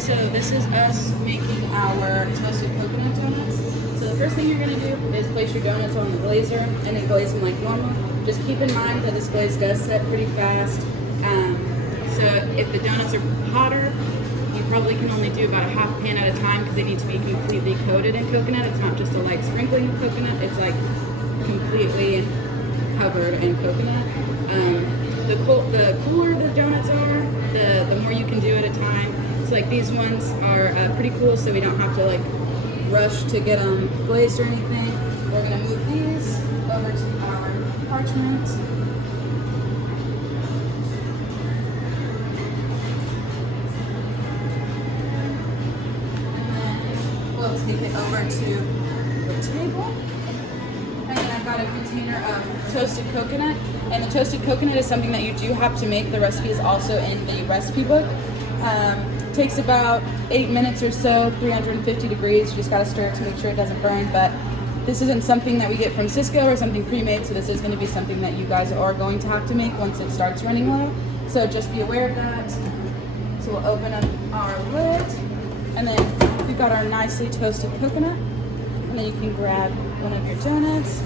So this is us making our toasted coconut donuts. So the first thing you're going to do is place your donuts on the glazer and then glaze them like normal. Just keep in mind that this glaze does set pretty fast. So if the donuts are hotter, you probably can only do about a half pan at a time because they need to be completely coated in coconut. It's not just a light sprinkling of coconut, it's like completely covered in coconut. The cooler the donuts are, the more you can do at a time. So like these ones are pretty cool, so we don't have to like rush to get them glazed or anything. We're gonna move these over to our parchment. And then we'll take it over to the table. And then I've got a container of toasted coconut. And the toasted coconut is something that you do have to make. The recipe is also in the recipe book. Takes about 8 minutes or so, 350 degrees. You just gotta stir it to make sure it doesn't burn. But this isn't something that we get from Cisco or something pre-made, so this is gonna be something that you guys are going to have to make once it starts running low. So just be aware of that. So we'll open up our lid, and then we've got our nicely toasted coconut. And then you can grab one of your donuts,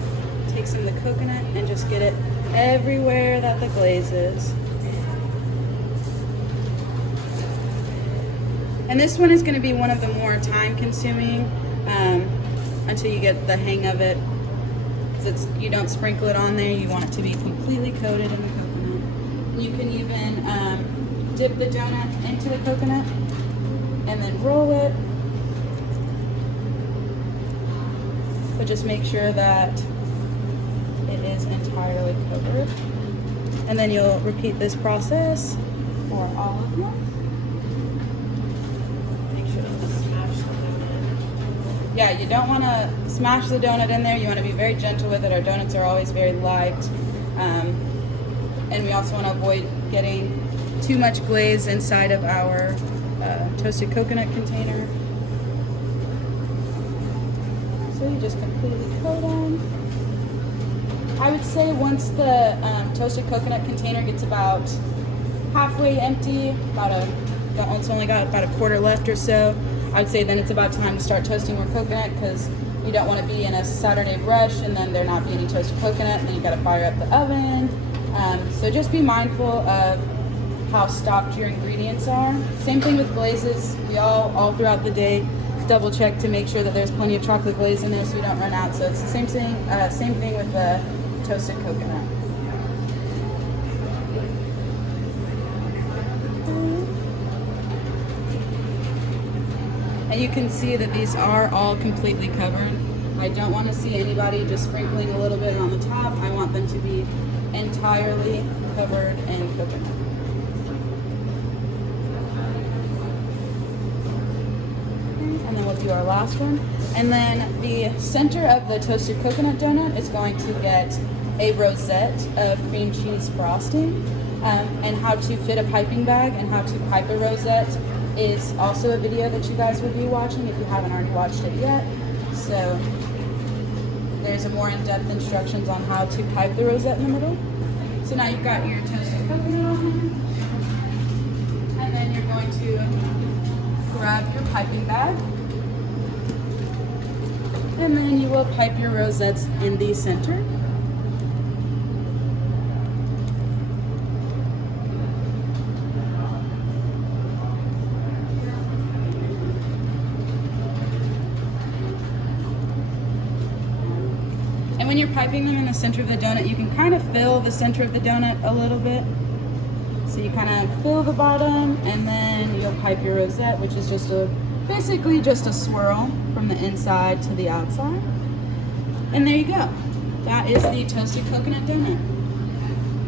take some of the coconut, and just get it everywhere that the glaze is. And this one is going to be one of the more time consuming until you get the hang of it. Because you don't sprinkle it on there, you want it to be completely coated in the coconut. You can even dip the donut into the coconut and then roll it. But just make sure that it is entirely covered. And then you'll repeat this process for all of them. Make sure to smash the donut. Yeah, you don't want to smash the donut in there. You want to be very gentle with it. Our donuts are always very light. And we also want to avoid getting too much glaze inside of our toasted coconut container. So you just completely coat them. I would say once the toasted coconut container gets about halfway empty, it's only got about a quarter left or so, I would say then it's about time to start toasting more coconut, because you don't want to be in a Saturday rush and then there not be any toasted coconut, and then you got to fire up the oven. So just be mindful of how stocked your ingredients are. Same thing with glazes. We all throughout the day double check to make sure that there's plenty of chocolate glaze in there so we don't run out. So it's the same thing with the toasted coconut. And you can see that these are all completely covered. I don't want to see anybody just sprinkling a little bit on the top. I want them to be entirely covered in coconut. And then we'll do our last one. And then the center of the toasted coconut donut is going to get a rosette of cream cheese frosting. And how to fit a piping bag and how to pipe a rosette is also a video that you guys will be watching if you haven't already watched it yet. So there's a more in-depth instructions on how to pipe the rosette in the middle. So now you've got your toasted coconut on there. And then you're going to grab your piping bag. And then you will pipe your rosettes in the center. And when you're piping them in the center of the donut, you can kind of fill the center of the donut a little bit. So you kind of fill the bottom, and then you'll pipe your rosette, which is basically just a swirl from the inside to the outside. And there you go. That is the toasted coconut donut.